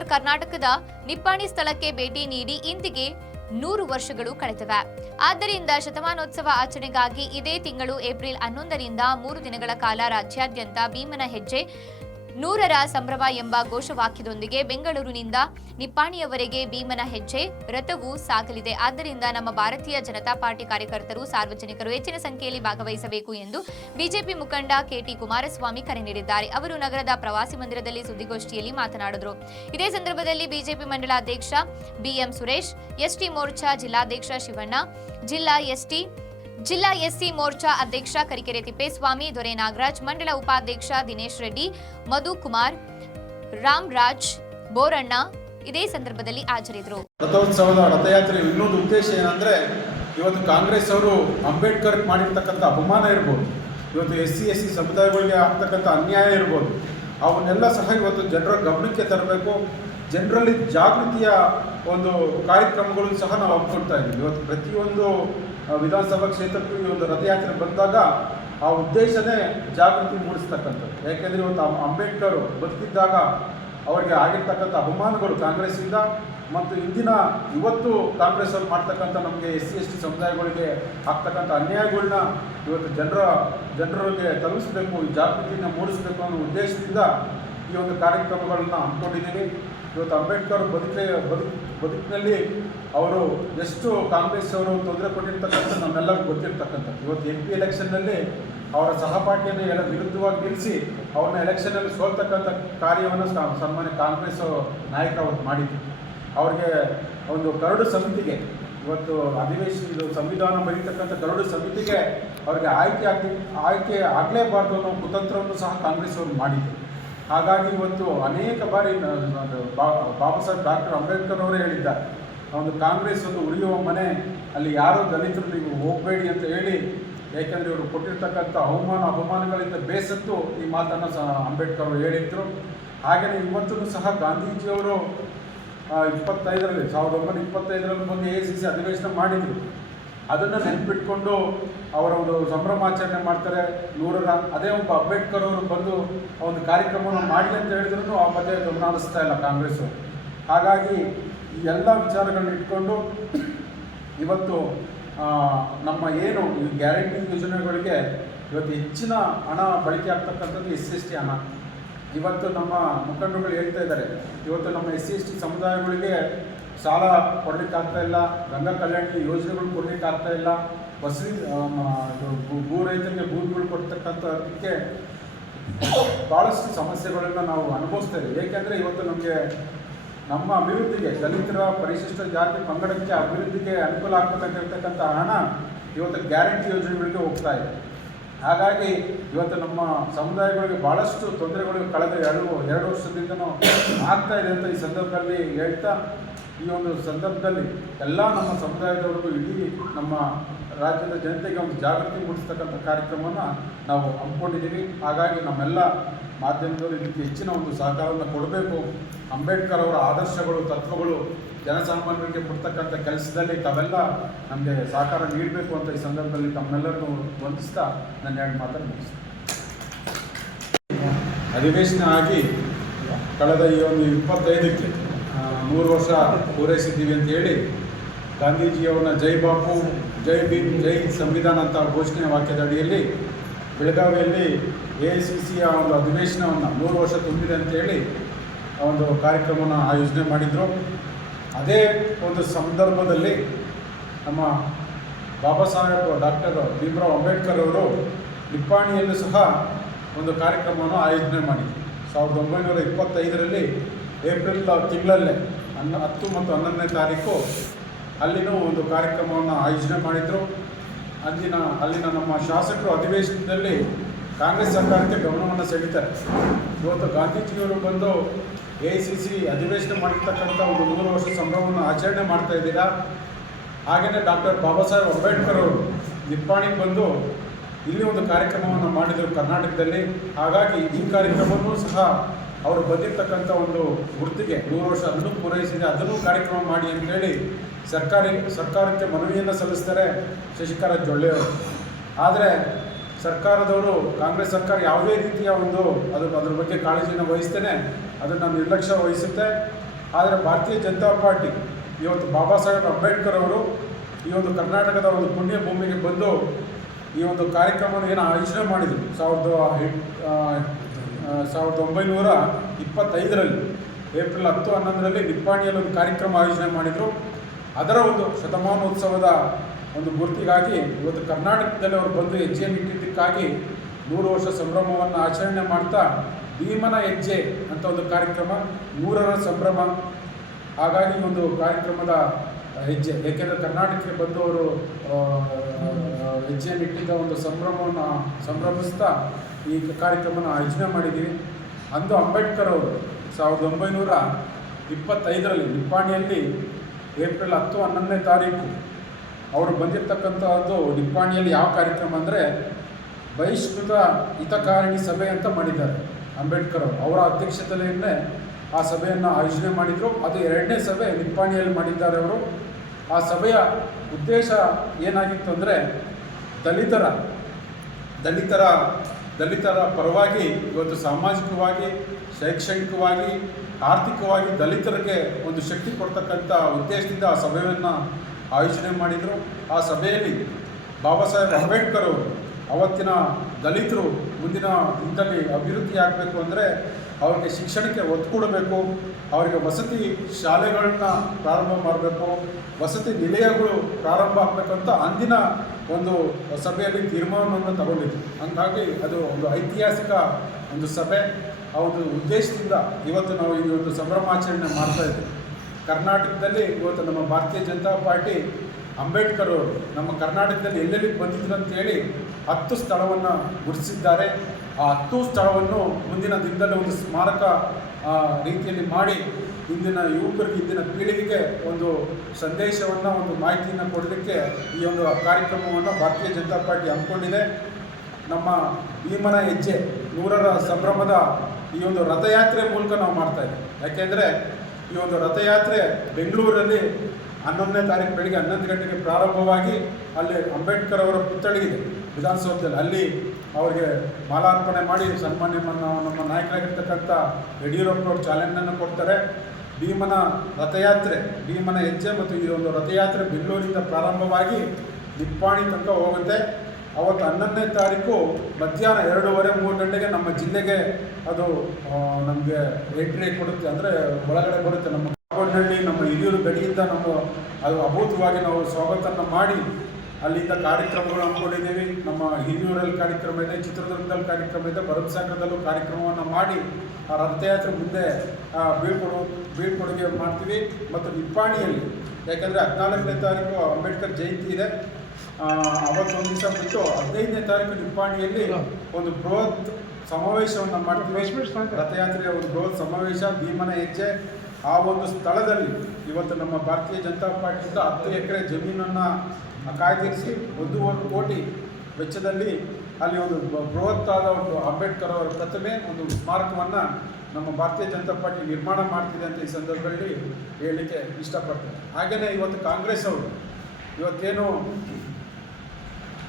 ಕರ್ನಾಟಕದ ನಿಪ್ಪಾಣಿ ಸ್ಥಳಕ್ಕೆ ಭೇಟಿ ನೀಡಿ ಇಂದಿಗೆ ನೂರು ವರ್ಷಗಳು ಕಳೆದಿವೆ. ಆದ್ದರಿಂದ ಶತಮಾನೋತ್ಸವ ಆಚರಣೆಗಾಗಿ ಇದೇ ತಿಂಗಳು ಏಪ್ರಿಲ್ ಹನ್ನೊಂದರಿಂದ ಮೂರು ದಿನಗಳ ಕಾಲ ರಾಜ್ಯಾದ್ಯಂತ ಭೀಮನ ಹೆಜ್ಜೆ ನೂರರ ಸಂಭ್ರಮ ಎಂಬ ಘೋಷವಾಕ್ಯದೊಂದಿಗೆ ಬೆಂಗಳೂರಿನಿಂದ ನಿಪ್ಪಾಣಿಯವರೆಗೆ ಭೀಮನ ಹೆಜ್ಜೆ, ರಥವು ಸಾಗಲಿದೆ. ಆದ್ದರಿಂದ ನಮ್ಮ ಭಾರತೀಯ ಜನತಾ ಪಾರ್ಟಿ ಕಾರ್ಯಕರ್ತರು, ಸಾರ್ವಜನಿಕರು ಹೆಚ್ಚಿನ ಸಂಖ್ಯೆಯಲ್ಲಿ ಭಾಗವಹಿಸಬೇಕು ಎಂದು ಬಿಜೆಪಿ ಮುಖಂಡ ಕೆಟಿ ಕುಮಾರಸ್ವಾಮಿ ಕರೆ ನೀಡಿದ್ದಾರೆ. ಅವರು ನಗರದ ಪ್ರವಾಸಿ ಮಂದಿರದಲ್ಲಿ ಸುದ್ದಿಗೋಷ್ಠಿಯಲ್ಲಿ ಮಾತನಾಡಿದರು. ಇದೇ ಸಂದರ್ಭದಲ್ಲಿ ಬಿಜೆಪಿ ಮಂಡಲಾಧ್ಯಕ್ಷ ಬಿಎಂ ಸುರೇಶ್, ಎಸ್ಟಿ ಮೋರ್ಚಾ ಜಿಲ್ಲಾಧ್ಯಕ್ಷ ಶಿವಣ್ಣ, ಜಿಲ್ಲಾ ಎಸ್ಟಿ ಜಿಲ್ಲಾ ಎಸ್ಸಿ ಮೋರ್ಚಾ ಅಧ್ಯಕ್ಷ ಕರಿಕೆರೆ ತಿಪ್ಪೇಸ್ವಾಮಿ, ದೊರೆ ನಾಗರಾಜ್ ಮಂಡಳ ಉಪಾಧ್ಯಕ್ಷ ದಿನೇಶ್ ರೆಡ್ಡಿ, ಮಧು ಕುಮಾರ್ ರಾಮರಾಜ್ ಬೋರಣ್ಣ ಇದೇ ಸಂದರ್ಭದಲ್ಲಿ ಹಾಜರಿದ್ದರು. ರಥೋತ್ಸವದ ರಥಯಾತ್ರೆ ಇನ್ನೊಂದು ಉದ್ದೇಶ ಏನಂದ್ರೆ, ಇವತ್ತು ಕಾಂಗ್ರೆಸ್ ಅವರು ಅಂಬೇಡ್ಕರ್ ಮಾಡಿರ್ತಕ್ಕಂಥ ಅಪಮಾನ ಇರ್ಬೋದು, ಇವತ್ತು ಎಸ್ ಸಿ ಎಸ್ ಸಿ ಸಮುದಾಯಗಳಿಗೆ ಆಗ್ತಕ್ಕಂಥ ಅನ್ಯಾಯ ಇರ್ಬೋದು, ಅವನ್ನೆಲ್ಲ ಸಹ ಇವತ್ತು ಜನರ ಗಮನಕ್ಕೆ ತರಬೇಕು, ಜನರಲ್ಲಿ ಜಾಗೃತಿಯ ಒಂದು ಕಾರ್ಯಕ್ರಮಗಳು ಸಹ ನಾವು ಹಮ್ಮಿಕೊಳ್ತಾ ಇದ್ದೀವಿ. ಇವತ್ತು ಪ್ರತಿಯೊಂದು ವಿಧಾನಸಭಾ ಕ್ಷೇತ್ರಕ್ಕೂ ಈ ಒಂದು ರಥಯಾತ್ರೆ ಬಂದಾಗ ಆ ಉದ್ದೇಶನೇ ಜಾಗೃತಿ ಮೂಡಿಸ್ತಕ್ಕಂಥದ್ದು. ಯಾಕೆಂದರೆ ಇವತ್ತು ಅಂಬೇಡ್ಕರ್ ಬದುಕಿದ್ದಾಗ ಅವರಿಗೆ ಆಗಿರ್ತಕ್ಕಂಥ ಅಪಮಾನಗಳು ಕಾಂಗ್ರೆಸ್ಸಿಂದ ಮತ್ತು ಇಂದಿನ ಇವತ್ತು ಕಾಂಗ್ರೆಸ್ ಅವ್ರು ಮಾಡ್ತಕ್ಕಂಥ ನಮಗೆ ಎಸ್ ಸಿ ಎಸ್ ಟಿ ಸಮುದಾಯಗಳಿಗೆ ಆಗ್ತಕ್ಕಂಥ ಅನ್ಯಾಯಗಳನ್ನ ಇವತ್ತು ಜನರ, ಜನರಿಗೆ ತಲುಪಿಸಬೇಕು, ಈ ಜಾಗೃತಿಯನ್ನು ಮೂಡಿಸಬೇಕು ಅನ್ನೋ ಉದ್ದೇಶದಿಂದ ಈ ಒಂದು ಕಾರ್ಯಕ್ರಮಗಳನ್ನು ಹಮ್ಮಿಕೊಂಡಿದ್ದೀವಿ. ಇವತ್ತು ಅಂಬೇಡ್ಕರ್ ಬದುಕೇ, ಬದುಕು, ಬದುಕಿನಲ್ಲಿ ಅವರು ಎಷ್ಟು ಕಾಂಗ್ರೆಸ್ ಅವರು ತೊಂದರೆ ಕೊಟ್ಟಿರ್ತಕ್ಕಂಥ ನಮ್ಮೆಲ್ಲರಿಗೂ ಗೊತ್ತಿರ್ತಕ್ಕಂಥದ್ದು. ಇವತ್ತು ಎಂ ಪಿ ಎಲೆಕ್ಷನ್ನಲ್ಲಿ ಅವರ ಸಹಪಾಠಿಯನ್ನು ಎಲ್ಲ ವಿರುದ್ಧವಾಗಿ ನಿಲ್ಲಿಸಿ ಅವ್ರನ್ನ ಎಲೆಕ್ಷನಲ್ಲಿ ಸೋಲ್ತಕ್ಕಂಥ ಕಾರ್ಯವನ್ನು ಸನ್ಮಾನ್ಯ ಕಾಂಗ್ರೆಸ್ ನಾಯಕ ಅವರು ಮಾಡಿದ್ರು. ಅವ್ರಿಗೆ ಒಂದು ಕರಡು ಸಮಿತಿಗೆ ಇವತ್ತು ಅಧಿವೇಶನ ಸಂವಿಧಾನ ಬರೀತಕ್ಕಂಥ ಕರಡು ಸಮಿತಿಗೆ ಅವ್ರಿಗೆ ಆಯ್ಕೆ ಆಗಿ ಆಯ್ಕೆ ಆಗಲೇಬಾರ್ದು ಅನ್ನೋ ಕುತಂತ್ರವನ್ನು ಸಹ ಕಾಂಗ್ರೆಸ್ ಅವರು ಮಾಡಿದ್ರು. ಹಾಗಾಗಿ ಇವತ್ತು ಅನೇಕ ಬಾರಿ ಬಾಬಾ ಸಾಹೇಬ್ ಡಾಕ್ಟರ್ ಅಂಬೇಡ್ಕರ್ ಅವರೇ ಹೇಳಿದ್ದಾರೆ. ಒಂದು ಕಾಂಗ್ರೆಸ್ ಒಂದು ಉಳಿಯುವ ಮನೆ, ಅಲ್ಲಿ ಯಾರೋ ದಲಿತರು ನೀವು ಹೋಗಬೇಡಿ ಅಂತ ಹೇಳಿ ಯಾಕೆಂದರೆ ಇವರು ಕೊಟ್ಟಿರ್ತಕ್ಕಂಥ ಅವಮಾನ, ಅಪಮಾನಗಳಿಂದ ಬೇಸತ್ತು ಈ ಮಾತನ್ನು ಸಹ ಅಂಬೇಡ್ಕರ್ ಅವರು ಹೇಳಿದ್ರು. ಹಾಗೆಯೇ ಇವತ್ತೂ ಸಹ ಗಾಂಧೀಜಿಯವರು ಇಪ್ಪತ್ತೈದರಲ್ಲಿ, ಸಾವಿರದ ಒಂಬೈನೂರ ಇಪ್ಪತ್ತೈದರಲ್ಲಿ ಬಂದು ಎ ಸಿ ಸಿ ಅಧಿವೇಶನ ಮಾಡಿದರು. ಅದನ್ನು ನೆನ್ಪಿಟ್ಕೊಂಡು ಅವರ ಒಂದು ಸಂಭ್ರಮಾಚರಣೆ ಮಾಡ್ತಾರೆ ನೂರರ. ಅದೇ ಒಬ್ಬ ಅಂಬೇಡ್ಕರ್ ಅವರು ಬಂದು ಒಂದು ಕಾರ್ಯಕ್ರಮವನ್ನು ಮಾಡಲಿ ಅಂತ ಹೇಳಿದ್ರು ಆ ಮಧ್ಯೆ ಗಮನ ಹರಿಸ್ತಾ ಇಲ್ಲ ಕಾಂಗ್ರೆಸ್ಸು. ಹಾಗಾಗಿ ಎಲ್ಲ ವಿಚಾರಗಳನ್ನ ಇಟ್ಕೊಂಡು ಇವತ್ತು ನಮ್ಮ ಏನು ಈ ಗ್ಯಾರಂಟಿ ಯೋಜನೆಗಳಿಗೆ ಇವತ್ತು ಹೆಚ್ಚಿನ ಹಣ ಬಳಕೆ ಆಗ್ತಕ್ಕಂಥದ್ದು ಎಸ್ ಎಸ್ ಟಿ ಹಣ. ಇವತ್ತು ನಮ್ಮ ಮುಖಂಡರುಗಳು ಹೇಳ್ತಾ ಇದ್ದಾರೆ, ಇವತ್ತು ನಮ್ಮ ಎಸ್ ಸಿ ಎಸ್ ಟಿ ಸಮುದಾಯಗಳಿಗೆ ಸಾಲ ಕೊಡ್ಲಿಕ್ಕೆ ಆಗ್ತಾ ಇಲ್ಲ, ಗಂಗಾ ಕಲ್ಯಾಣ ಯೋಜನೆಗಳು ಕೊಡ್ಲಿಕ್ಕೆ ಆಗ್ತಾ ಇಲ್ಲ ಇದು ಭೂ- ರೈತರಿಗೆ ಭೂಮಿಗಳು ಕೊಡ್ತಕ್ಕಂಥದಕ್ಕೆ ಭಾಳಷ್ಟು ಸಮಸ್ಯೆಗಳನ್ನು ನಾವು ಅನುಭವಿಸ್ತೇವೆ ಏಕೆಂದರೆ ಇವತ್ತು ನಮಗೆ ನಮ್ಮ ಅಭಿವೃದ್ಧಿಗೆ ದಲಿತರ ಪರಿಶಿಷ್ಟ ಜಾತಿ ಪಂಗಡಕ್ಕೆ ಅಭಿವೃದ್ಧಿಗೆ ಅನುಕೂಲ ಆಗ್ತಕ್ಕಂಥ ಹಣ ಇವತ್ತು ಗ್ಯಾರಂಟಿ ಯೋಜನೆಗಳಿಗೆ ಹೋಗ್ತಾ ಇದೆ. ಹಾಗಾಗಿ ಇವತ್ತು ನಮ್ಮ ಸಮುದಾಯಗಳಿಗೆ ಭಾಳಷ್ಟು ತೊಂದರೆಗಳು ಕಳೆದ ಎರಡು ಎರಡು ವರ್ಷದಿಂದನೂ ಆಗ್ತಾ ಇದೆ ಅಂತ ಈ ಸಂದರ್ಭದಲ್ಲಿ ಹೇಳ್ತಾ, ಈ ಒಂದು ಸಂದರ್ಭದಲ್ಲಿ ಎಲ್ಲ ನಮ್ಮ ಸಮುದಾಯದವರಿಗೂ ಇಡೀ ನಮ್ಮ ರಾಜ್ಯದ ಜನತೆಗೆ ಒಂದು ಜಾಗೃತಿ ಮೂಡಿಸ್ತಕ್ಕಂಥ ಕಾರ್ಯಕ್ರಮವನ್ನು ನಾವು ಹಮ್ಮಿಕೊಂಡಿದ್ದೀವಿ. ಹಾಗಾಗಿ ನಮ್ಮೆಲ್ಲ ಮಾಧ್ಯಮದವರು ಇದಕ್ಕೆ ಹೆಚ್ಚಿನ ಒಂದು ಸಹಕಾರವನ್ನು ಕೊಡಬೇಕು. ಅಂಬೇಡ್ಕರ್ ಅವರ ಆದರ್ಶಗಳು, ತತ್ವಗಳು ಜನಸಾಮಾನ್ಯರಿಗೆ ಕೊಡ್ತಕ್ಕಂಥ ಕೆಲಸದಲ್ಲಿ ತಾವೆಲ್ಲ ನಮಗೆ ಸಹಕಾರ ನೀಡಬೇಕು ಅಂತ ಈ ಸಂದರ್ಭದಲ್ಲಿ ತಮ್ಮೆಲ್ಲರನ್ನು ವಂದಿಸ್ತಾ ನನ್ನ ಎರಡು ಮಾತನ್ನು ಮುಗಿಸ್ತೀನಿ. ಅಧಿವೇಶನ ಆಗಿ ಕಳೆದ ಈ ಒಂದು ಇಪ್ಪತ್ತೈದಕ್ಕೆ ನೂರು ವರ್ಷ ಪೂರೈಸಿದ್ದೀವಿ ಅಂತ ಹೇಳಿ ಗಾಂಧೀಜಿಯವರನ್ನ ಜೈ ಬಾಪು, ಜೈ ಭೀಮ್, ಜೈ ಸಂವಿಧಾನ ಅಂತ ಘೋಷಣೆ ವಾಕ್ಯದ ಅಡಿಯಲ್ಲಿ ಬೆಳಗಾವಿಯಲ್ಲಿ ಎ ಐ ಸಿ ಸಿಯ ಒಂದು ಅಧಿವೇಶನವನ್ನು ಮೂರು ವರ್ಷ ತುಂಬಿದೆ ಅಂತೇಳಿ ಒಂದು ಕಾರ್ಯಕ್ರಮವನ್ನು ಆಯೋಜನೆ ಮಾಡಿದರು. ಅದೇ ಒಂದು ಸಂದರ್ಭದಲ್ಲಿ ನಮ್ಮ ಬಾಬಾ ಸಾಹೇಬ್, ಡಾಕ್ಟರ್ ಭೀಮರಾವ್ ಅಂಬೇಡ್ಕರ್ ಅವರು ನಿಪ್ಪಾಣಿಯಲ್ಲೂ ಸಹ ಒಂದು ಕಾರ್ಯಕ್ರಮವನ್ನು ಆಯೋಜನೆ ಮಾಡಿದರು. ಸಾವಿರದ ಒಂಬೈನೂರ ಇಪ್ಪತ್ತೈದರಲ್ಲಿ ಏಪ್ರಿಲ್ ತಿಂಗಳಲ್ಲೇ, ಹನ್ನ, ಹತ್ತು ಮತ್ತು ಹನ್ನೊಂದನೇ ತಾರೀಕು ಅಲ್ಲಿನೂ ಒಂದು ಕಾರ್ಯಕ್ರಮವನ್ನು ಆಯೋಜನೆ ಮಾಡಿದರು. ಅಲ್ಲಿನ ಅಲ್ಲಿನ ನಮ್ಮ ಶಾಸಕರು ಅಧಿವೇಶನದಲ್ಲಿ ಕಾಂಗ್ರೆಸ್ ಸರ್ಕಾರಕ್ಕೆ ಗಮನವನ್ನು ಸೆಳೀತಾರೆ. ಇವತ್ತು ಗಾಂಧೀಜಿಯವರು ಬಂದು ಎ ಐ ಸಿ ಸಿ ಅಧಿವೇಶನ ಮಾಡಿರ್ತಕ್ಕಂಥ ಒಂದು ನೂರು ವರ್ಷ ಸಂಭ್ರಮವನ್ನು ಆಚರಣೆ ಮಾಡ್ತಾ ಇದ್ದೀರಾ. ಹಾಗೆಯೇ ಡಾಕ್ಟರ್ ಬಾಬಾ ಸಾಹೇಬ್ ಅಂಬೇಡ್ಕರ್ ಅವರು ನಿಪ್ಪಾಣಿಗೆ ಬಂದು ಇಲ್ಲಿ ಒಂದು ಕಾರ್ಯಕ್ರಮವನ್ನು ಮಾಡಿದರು ಕರ್ನಾಟಕದಲ್ಲಿ. ಹಾಗಾಗಿ ಈ ಕಾರ್ಯಕ್ರಮವೂ ಸಹ ಅವರು ಬಂದಿರತಕ್ಕಂಥ ಒಂದು ಗುರುತಿಗೆ ನೂರು ವರ್ಷ ಅದನ್ನು ಪೂರೈಸಿದೆ. ಅದನ್ನು ಕಾರ್ಯಕ್ರಮ ಮಾಡಿ ಅಂತೇಳಿ ಸರ್ಕಾರಿ, ಸರ್ಕಾರಕ್ಕೆ ಮನವಿಯನ್ನು ಸಲ್ಲಿಸ್ತಾರೆ ಶಶಿಕಲಾ ಜೊಳ್ಳೆಯವರು ಆದರೆ ಸರ್ಕಾರದವರು, ಕಾಂಗ್ರೆಸ್ ಸರ್ಕಾರ ಯಾವುದೇ ರೀತಿಯ ಒಂದು ಅದು ಅದ್ರ ಬಗ್ಗೆ ಕಾಳಜಿಯನ್ನು ವಹಿಸ್ತೇನೆ, ಅದನ್ನು ನಿರ್ಲಕ್ಷ್ಯ ವಹಿಸುತ್ತೆ. ಆದರೆ ಭಾರತೀಯ ಜನತಾ ಪಾರ್ಟಿ ಇವತ್ತು ಬಾಬಾ ಸಾಹೇಬ್ ಅಂಬೇಡ್ಕರ್ ಅವರು ಈ ಒಂದು ಕರ್ನಾಟಕದ ಒಂದು ಪುಣ್ಯ ಭೂಮಿಗೆ ಬಂದು ಈ ಒಂದು ಕಾರ್ಯಕ್ರಮವನ್ನು ಏನು ಆಯೋಜನೆ ಮಾಡಿದರು. ಸಾವಿರದ ಸಾವಿರದ ಒಂಬೈನೂರ ಇಪ್ಪತ್ತೈದರಲ್ಲಿ, ಏಪ್ರಿಲ್ ಹತ್ತು ಹನ್ನೊಂದರಲ್ಲಿ ನಿಪ್ಪಾಣಿಯಲ್ಲಿ ಒಂದು ಕಾರ್ಯಕ್ರಮ ಆಯೋಜನೆ ಮಾಡಿದರು. ಅದರ ಒಂದು ಶತಮಾನೋತ್ಸವದ ಒಂದು ಗುರುತಿಗಾಗಿ ಇವತ್ತು ಕರ್ನಾಟಕದಲ್ಲಿ ಅವರು ಬಂದು ಹೆಜ್ಜೆಯನ್ನು ಇಟ್ಟಿದ್ದಕ್ಕಾಗಿ ನೂರು ವರ್ಷ ಸಂಭ್ರಮವನ್ನು ಆಚರಣೆ ಮಾಡ್ತಾ ಭೀಮನ ಹೆಜ್ಜೆ ಅಂತ ಒಂದು ಕಾರ್ಯಕ್ರಮ, ನೂರರ ಸಂಭ್ರಮ. ಹಾಗಾಗಿ ಒಂದು ಕಾರ್ಯಕ್ರಮದ ಹೆಜ್ಜೆ. ಏಕೆಂದರೆ ಕರ್ನಾಟಕಕ್ಕೆ ಬಂದು ಅವರು ಹೆಜ್ಜೆಯನ್ನು ಇಟ್ಟಿದ್ದ ಒಂದು ಸಂಭ್ರಮವನ್ನು ಸಂಭ್ರಮಿಸ್ತಾ ಈ ಕಾರ್ಯಕ್ರಮನ ಆಯೋಜನೆ ಮಾಡಿದ್ದೀವಿ. ಅಂದು ಅಂಬೇಡ್ಕರ್ ಅವರು ಸಾವಿರದ ಒಂಬೈನೂರ ಇಪ್ಪತ್ತೈದರಲ್ಲಿ ನಿಪ್ಪಾಣಿಯಲ್ಲಿ ಏಪ್ರಿಲ್ ಹತ್ತು ಹನ್ನೊಂದನೇ ತಾರೀಕು ಅವರು ಬಂದಿರತಕ್ಕಂಥದ್ದು ನಿಪ್ಪಾಣಿಯಲ್ಲಿ ಯಾವ ಕಾರ್ಯಕ್ರಮ ಅಂದರೆ ಬಹಿಷ್ಕೃತ ಹಿತಕಾರಣಿ ಸಭೆ ಅಂತ ಮಾಡಿದ್ದಾರೆ ಅಂಬೇಡ್ಕರ್ ಅವರು. ಅವರ ಅಧ್ಯಕ್ಷತೆಯಲ್ಲೇ ಆ ಸಭೆಯನ್ನು ಆಯೋಜನೆ ಮಾಡಿದರು. ಅದು ಎರಡನೇ ಸಭೆ ನಿಪ್ಪಾಣಿಯಲ್ಲಿ ಮಾಡಿದ್ದಾರೆ ಅವರು. ಆ ಸಭೆಯ ಉದ್ದೇಶ ಏನಾಗಿತ್ತು ಅಂದರೆ ದಲಿತರ ದಲಿತರ ದಲಿತರ ಪರವಾಗಿ ಇವತ್ತು ಸಾಮಾಜಿಕವಾಗಿ, ಶೈಕ್ಷಣಿಕವಾಗಿ, ಆರ್ಥಿಕವಾಗಿ ದಲಿತರಿಗೆ ಒಂದು ಶಕ್ತಿ ಕೊಡ್ತಕ್ಕಂಥ ಉದ್ದೇಶದಿಂದ ಆ ಸಭೆಯನ್ನು ಆಯೋಜನೆ ಮಾಡಿದರು. ಆ ಸಭೆಯಲ್ಲಿ ಬಾಬಾ ಸಾಹೇಬ್ ಅಂಬೇಡ್ಕರ್ ಅವತ್ತಿನ ದಲಿತರು ಮುಂದಿನ ದಿನದಲ್ಲಿ ಅಭಿವೃದ್ಧಿ ಆಗಬೇಕು ಅಂದರೆ ಅವರಿಗೆ ಶಿಕ್ಷಣಕ್ಕೆ ಒತ್ತು ಕೊಡಬೇಕು, ಅವರಿಗೆ ವಸತಿ ಶಾಲೆಗಳನ್ನ ಪ್ರಾರಂಭ ಮಾಡಬೇಕು, ವಸತಿ ನಿಲಯಗಳು ಪ್ರಾರಂಭ ಆಗಬೇಕಂತ ಅಂದಿನ ಒಂದು ಸಭೆಯಲ್ಲಿ ತೀರ್ಮಾನವನ್ನು ತಗೊಂಡಿದ್ರು. ಹಂಗಾಗಿ ಅದು ಒಂದು ಐತಿಹಾಸಿಕ ಒಂದು ಸಭೆ. ಆ ಒಂದು ಉದ್ದೇಶದಿಂದ ಇವತ್ತು ನಾವು ಈ ಒಂದು ಸಂಭ್ರಮಾಚರಣೆ ಮಾಡ್ತಾ ಇದ್ದೀವಿ. ಕರ್ನಾಟಕದಲ್ಲಿ ಇವತ್ತು ನಮ್ಮ ಭಾರತೀಯ ಜನತಾ ಪಾರ್ಟಿ ಅಂಬೇಡ್ಕರ್ ಅವರು ನಮ್ಮ ಕರ್ನಾಟಕದಲ್ಲಿ ಎಲ್ಲೆಲ್ಲಿ ಬಂದಿದ್ರು ಅಂತೇಳಿ ಹತ್ತು ಸ್ಥಳವನ್ನು ಗುರುತಿಸಿದ್ದಾರೆ. ಆ ಹತ್ತು ಸ್ಥಳವನ್ನು ಮುಂದಿನ ದಿನದಲ್ಲಿ ಒಂದು ಸ್ಮಾರಕ ರೀತಿಯಲ್ಲಿ ಮಾಡಿ ಇಂದಿನ ಯುವಕರಿಗೆ, ಇಂದಿನ ಪೀಳಿಗೆಗೆ ಒಂದು ಸಂದೇಶವನ್ನು, ಒಂದು ಮಾಹಿತಿಯನ್ನು ಕೊಡಲಿಕ್ಕೆ ಈ ಒಂದು ಕಾರ್ಯಕ್ರಮವನ್ನು ಭಾರತೀಯ ಜನತಾ ಪಾರ್ಟಿ ಹಮ್ಮಿಕೊಂಡಿದೆ. ನಮ್ಮ ಭೀಮನ ಹೆಜ್ಜೆ ನೂರರ ಸಂಭ್ರಮದ ಈ ಒಂದು ರಥಯಾತ್ರೆ ಮೂಲಕ ನಾವು ಮಾಡ್ತಾ ಇದ್ದೀವಿ. ಯಾಕೆಂದರೆ ಈ ಒಂದು ರಥಯಾತ್ರೆ ಬೆಂಗಳೂರಲ್ಲಿ ಹನ್ನೊಂದನೇ ತಾರೀಕು ಬೆಳಿಗ್ಗೆ ಹನ್ನೊಂದು ಗಂಟೆಗೆ ಪ್ರಾರಂಭವಾಗಿ ಅಲ್ಲಿ ಅಂಬೇಡ್ಕರ್ ಅವರ ಪುತ್ಥಳಿಗಿದೆ ವಿಧಾನಸೌಧದಲ್ಲಿ. ಅಲ್ಲಿ ಅವರಿಗೆ ಮಾಲಾರ್ಪಣೆ ಮಾಡಿ ಸನ್ಮಾನ್ಯ ನಮ್ಮ ನಾಯಕರಾಗಿರ್ತಕ್ಕಂಥ ಯಡಿಯೂರಪ್ಪನವರು ಚಾಲೆಂಜನ್ನು ಕೊಡ್ತಾರೆ. ಭೀಮನ ರಥಯಾತ್ರೆ, ಭೀಮನ ಹೆಜ್ಜೆ ಮತ್ತು ಈ ಒಂದು ರಥಯಾತ್ರೆ ಬೆಂಗಳೂರಿಂದ ಪ್ರಾರಂಭವಾಗಿ ನಿಪ್ಪಾಣಿ ತನಕ ಹೋಗುತ್ತೆ. ಅವತ್ತು ಹನ್ನೊಂದನೇ ತಾರೀಕು ಮಧ್ಯಾಹ್ನ ಎರಡೂವರೆ, ಮೂರು ಗಂಟೆಗೆ ನಮ್ಮ ಜಿಲ್ಲೆಗೆ ಅದು ನಮಗೆ ಎಂಟ್ರಿ ಕೊಡುತ್ತೆ. ಅಂದರೆ ಒಳಗಡೆ ಬರುತ್ತೆ ನಮ್ಮ ಕಾಗೊಂಡಹಳ್ಳಿ, ನಮ್ಮ ಹಿರಿಯೂರು ಗಡಿಯಿಂದ ನಮ್ಮ ಅದು ಅಭೂತವಾಗಿ ನಾವು ಸ್ವಾಗತವನ್ನು ಮಾಡಿ ಅಲ್ಲಿಂದ ಕಾರ್ಯಕ್ರಮಗಳು ಹಮ್ಮಿಕೊಂಡಿದ್ದೀವಿ. ನಮ್ಮ ಹಿರಿಯೂರಲ್ಲಿ ಕಾರ್ಯಕ್ರಮ ಇದೆ, ಚಿತ್ರದುರ್ಗದಲ್ಲಿ ಕಾರ್ಯಕ್ರಮ ಇದೆ ಭರಮಸಾಗರದಲ್ಲೂ ಕಾರ್ಯಕ್ರಮವನ್ನು ಮಾಡಿ ಆ ರಥಯಾತ್ರೆ ಮುಂದೆ ಬೀಳ್ಕೊಡು, ಬೀಳ್ಕೊಡುಗೆ ಮಾಡ್ತೀವಿ. ಮತ್ತು ನಿಪ್ಪಾಣಿಯಲ್ಲಿ, ಯಾಕೆಂದರೆ ಹದಿನಾಲ್ಕನೇ ತಾರೀಕು ಅಂಬೇಡ್ಕರ್ ಜಯಂತಿ ಇದೆ. ಅವತ್ತು ಒಂದು ದಿವಸ ಬಿಟ್ಟು ಹದಿನೈದನೇ ತಾರೀಕು ನಿಪ್ಪಾಣಿಯಲ್ಲಿ ಒಂದು ಬೃಹತ್ ಸಮಾವೇಶವನ್ನು ಮಾಡ್ತೀವಿ. ರಥಯಾತ್ರೆಯ ಒಂದು ಬೃಹತ್ ಸಮಾವೇಶ ಭೀಮನ ಹೆಜ್ಜೆ. ಆ ಒಂದು ಸ್ಥಳದಲ್ಲಿ ಇವತ್ತು ನಮ್ಮ ಭಾರತೀಯ ಜನತಾ ಪಾರ್ಟಿಯಿಂದ ಹತ್ತು ಎಕರೆ ಜಮೀನನ್ನು ಕಾಯ್ದಿರಿಸಿ ಒಂದು ಕೋಟಿ ವೆಚ್ಚದಲ್ಲಿ ಅಲ್ಲಿ ಒಂದು ಬ- ಆದ ಒಂದು ಅಂಬೇಡ್ಕರ್ ಅವರ ಪ್ರತಿಮೆ ಒಂದು ಸ್ಮಾರಕವನ್ನು ನಮ್ಮ ಭಾರತೀಯ ಜನತಾ ಪಾರ್ಟಿ ನಿರ್ಮಾಣ ಮಾಡ್ತಿದೆ ಅಂತ ಈ ಸಂದರ್ಭದಲ್ಲಿ ಹೇಳಲಿಕ್ಕೆ ಇಷ್ಟಪಡ್ತೇನೆ. ಹಾಗೆಯೇ ಇವತ್ತು ಕಾಂಗ್ರೆಸ್ ಅವರು ಇವತ್ತೇನು